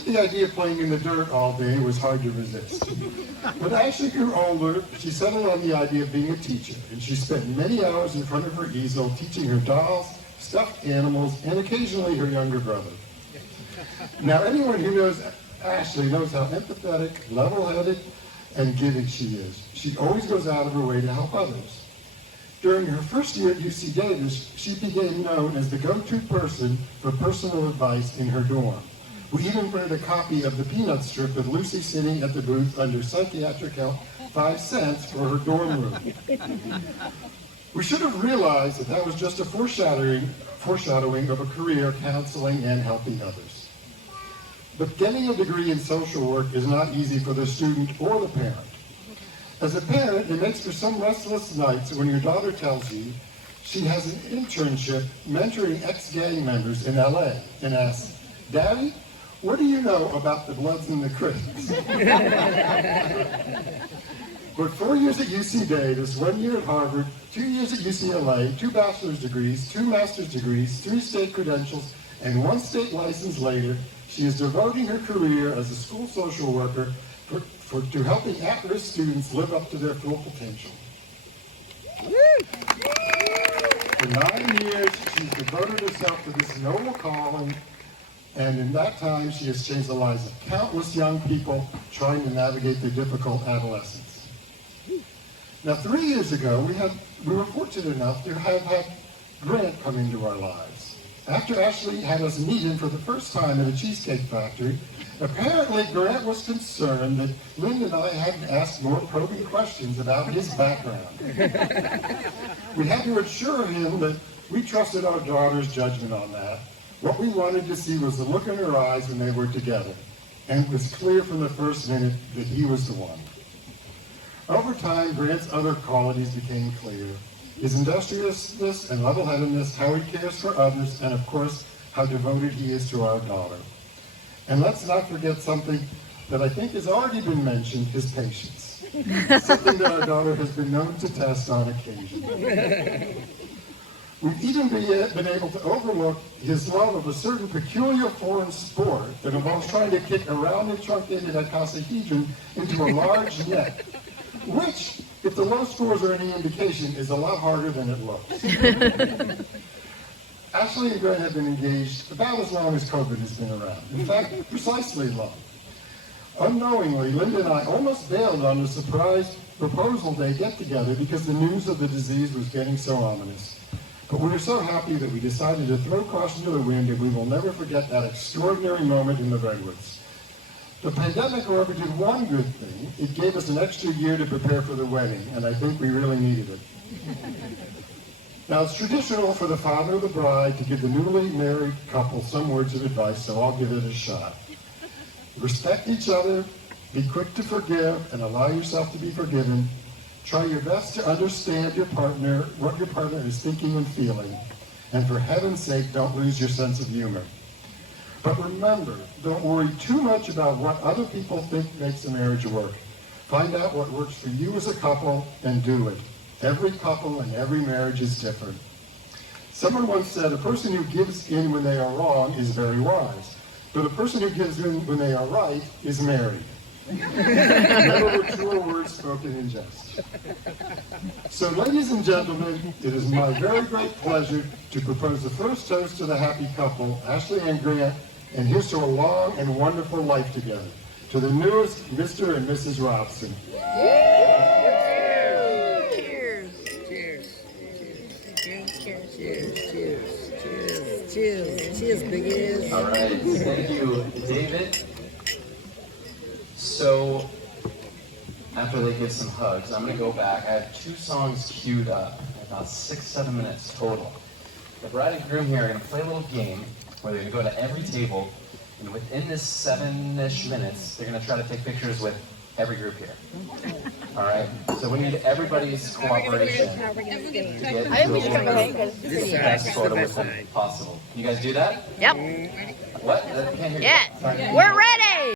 think the idea of playing in the dirt all day was hard to resist. But as she grew older, she settled on the idea of being a teacher, and she spent many hours in front of her easel teaching her dolls, stuffed animals, and occasionally her younger brother. Now, anyone who knows Ashley knows how empathetic, level-headed, and giving she is. She always goes out of her way to help others. During her first year at UC Davis, she became known as the go-to person for personal advice in her dorm. We even printed a copy of the Peanut strip with Lucy sitting at the booth under psychiatric help, 5 cents for her dorm room. We should have realized that was just a foreshadowing of a career counseling and helping others. But getting a degree in social work is not easy for the student or the parent. As a parent, it makes for some restless nights when your daughter tells you she has an internship mentoring ex-gang members in LA and asks, "Daddy, what do you know about the Bloods and the Crips?" But 4 years at UC Davis, 1 year at Harvard, 2 years at UCLA, 2 bachelor's degrees, 2 master's degrees, 3 state credentials, and 1 state license later, she is devoting her career as a school social worker to helping at-risk students live up to their full potential. For 9 years, she's devoted herself to this noble calling, and in that time, she has changed the lives of countless young people trying to navigate their difficult adolescence. Now, 3 years ago, we were fortunate enough to have had Grant come into our lives. After Ashley had us meet him for the first time at a Cheesecake Factory, apparently Grant was concerned that Lynn and I hadn't asked more probing questions about his background. We had to assure him that we trusted our daughter's judgment on that. What we wanted to see was the look in her eyes when they were together, and it was clear from the first minute that he was the one. Over time, Grant's other qualities became clear. His industriousness and level-headedness, how he cares for others, and of course, how devoted he is to our daughter. And let's not forget something that I think has already been mentioned, his patience. Something that our daughter has been known to test on occasion. We've even been able to overlook his love of a certain peculiar foreign sport that involves trying to kick a rounded truncated icosahedron into a large net, which, if the low scores are any indication, is a lot harder than it looks. Ashley and Grant have been engaged about as long as COVID has been around. In fact, precisely long. Unknowingly, Linda and I almost bailed on a surprise proposal day get-together because the news of the disease was getting so ominous. But we were so happy that we decided to throw caution to the wind, and we will never forget that extraordinary moment in the Redwoods. The pandemic, however, did one good thing. It gave us an extra year to prepare for the wedding, and I think we really needed it. Now, it's traditional for the father of the bride to give the newly married couple some words of advice, so I'll give it a shot. Respect each other, be quick to forgive, and allow yourself to be forgiven. Try your best to understand your partner, what your partner is thinking and feeling. And for heaven's sake, don't lose your sense of humor. But remember, don't worry too much about what other people think makes a marriage work. Find out what works for you as a couple and do it. Every couple and every marriage is different. Someone once said, a person who gives in when they are wrong is very wise, but a person who gives in when they are right is married. Never were truer words spoken in jest. So, ladies and gentlemen, it is my very great pleasure to propose the first toast to the happy couple, Ashley and Grant, and here's to a long and wonderful life together. To the newest Mr. and Mrs. Robson. Cheers, biggies. All right, thank you, David. So, after they give some hugs, I'm going to go back. I have 2 songs queued up, about 6-7 minutes total. The bride and groom here are going to play a little game where they're going to go to every table, and within this 7-ish minutes, they're going to try to take pictures with every group here. All right, so we need everybody's cooperation to get into the best photo with them possible. You guys do that? Yep. What? I can't hear you. Yes. Sorry. We're ready.